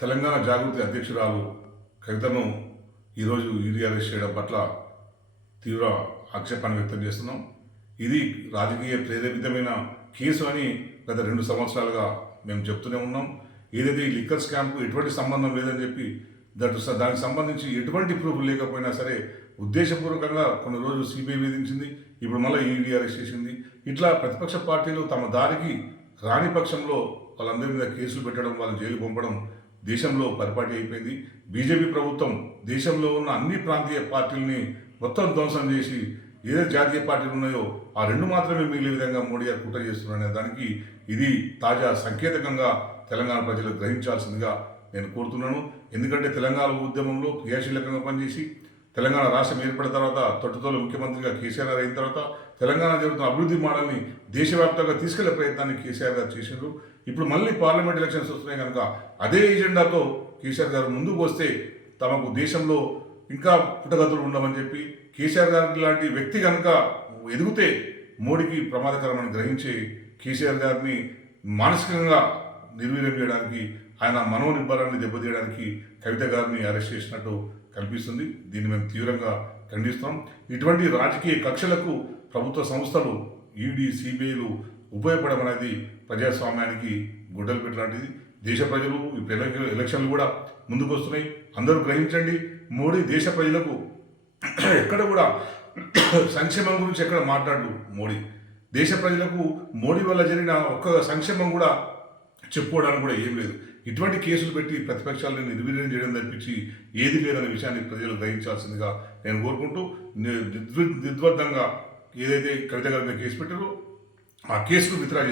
తెలంగాణ జాగృతి అధ్యక్షురాలు కవితను ఈరోజు ఈడీ అరెస్ట్ చేయడం పట్ల తీవ్ర ఆక్షేపాన్ని వ్యక్తం చేస్తున్నాం. ఇది రాజకీయ ప్రేరేపితమైన కేసు అని గత రెండు సంవత్సరాలుగా మేము చెప్తూనే ఉన్నాం. ఏదైతే ఈ లిక్కర్ స్కామ్కు ఎటువంటి సంబంధం లేదని చెప్పి దట్ స- దానికి సంబంధించి ఎటువంటి ప్రూఫ్ లేకపోయినా సరే ఉద్దేశపూర్వకంగా కొన్ని రోజులు సిబిఐ వేధించింది. ఇప్పుడు మళ్ళీ ఈడీ అరెస్ట్ చేసింది. ఇట్లా ప్రతిపక్ష పార్టీలు తమ దారికి రాని పక్షంలో వాళ్ళందరి మీద కేసులు పెట్టడం వాళ్ళని జైలు పంపడం దేశంలో పరిపాటి అయిపోయింది. బీజేపీ ప్రభుత్వం దేశంలో ఉన్న అన్ని ప్రాంతీయ పార్టీలని మొత్తం ధ్వంసం చేసి ఏదైతే జాతీయ పార్టీలు ఉన్నాయో ఆ రెండు మాత్రమే మిగిలే విధంగా మోడీ గారు కుట్ర చేస్తున్నారనే దానికి ఇది తాజా సంకేతకంగా తెలంగాణ ప్రజలు గ్రహించాల్సిందిగా నేను కోరుతున్నాను. ఎందుకంటే తెలంగాణ ఉద్యమంలో క్రియాశీలకంగా పనిచేసి తెలంగాణ రాష్ట్రం ఏర్పడిన తర్వాత తొట్టుతోలు ముఖ్యమంత్రిగా కేసీఆర్ గారు అయిన తర్వాత తెలంగాణ జరుగుతున్న అభివృద్ధి మోడల్ని దేశవ్యాప్తంగా తీసుకెళ్ళే ప్రయత్నాన్ని కేసీఆర్ గారు చేసిండ్రు. ఇప్పుడు మళ్ళీ పార్లమెంట్ ఎలక్షన్స్ వస్తున్నాయి కనుక అదే ఎజెండాతో కేసీఆర్ గారు ముందుకు వస్తే తమకు దేశంలో ఇంకా పుట్టగతులు ఉండమని చెప్పి కేసీఆర్ గారి లాంటి వ్యక్తి కనుక ఎదిగితే మోడీకి ప్రమాదకరమని గ్రహించి కేసీఆర్ గారిని మానసికంగా నిర్వీర్యం చేయడానికి ఆయన మనోనిబ్బరాన్ని దెబ్బతీయడానికి కవిత గారిని అరెస్ట్ చేసినట్టు కనిపిస్తుంది. దీన్ని మేము తీవ్రంగా ఖండిస్తాం ఇటువంటి రాజకీయ కక్షలకు ప్రభుత్వ సంస్థలు ఈడీ సిబిఐలు ఉపయోగపడడం అనేది ప్రజాస్వామ్యానికి గుడ్డలు పెట్టలాంటిది దేశ ప్రజలు ఇప్పుడు ఎలక్షన్లు కూడా ముందుకు వస్తున్నాయి అందరూ గ్రహించండి మోడీ దేశ ప్రజలకు ఎక్కడ కూడా సంక్షేమం గురించి ఎక్కడ మాట్లాడు మోడీ. దేశ ప్రజలకు మోడీ వల్ల జరిగిన ఒక్క సంక్షేమం కూడా చెప్పుకోవడానికి కూడా ఏం లేదు. ఇటువంటి కేసులు పెట్టి ప్రతిపక్షాలను నిర్వీర్యం చేయడం తప్పించి ఏది లేదనే విషయాన్ని ప్రజలు గ్రహించాల్సిందిగా నేను కోరుకుంటూ ని- నిర్ద్వ- నిర్ద్వందంగా ఏదైతే కవిత గారి మీద కేసు పెట్టారో ఆ కేసును విత్డ్రా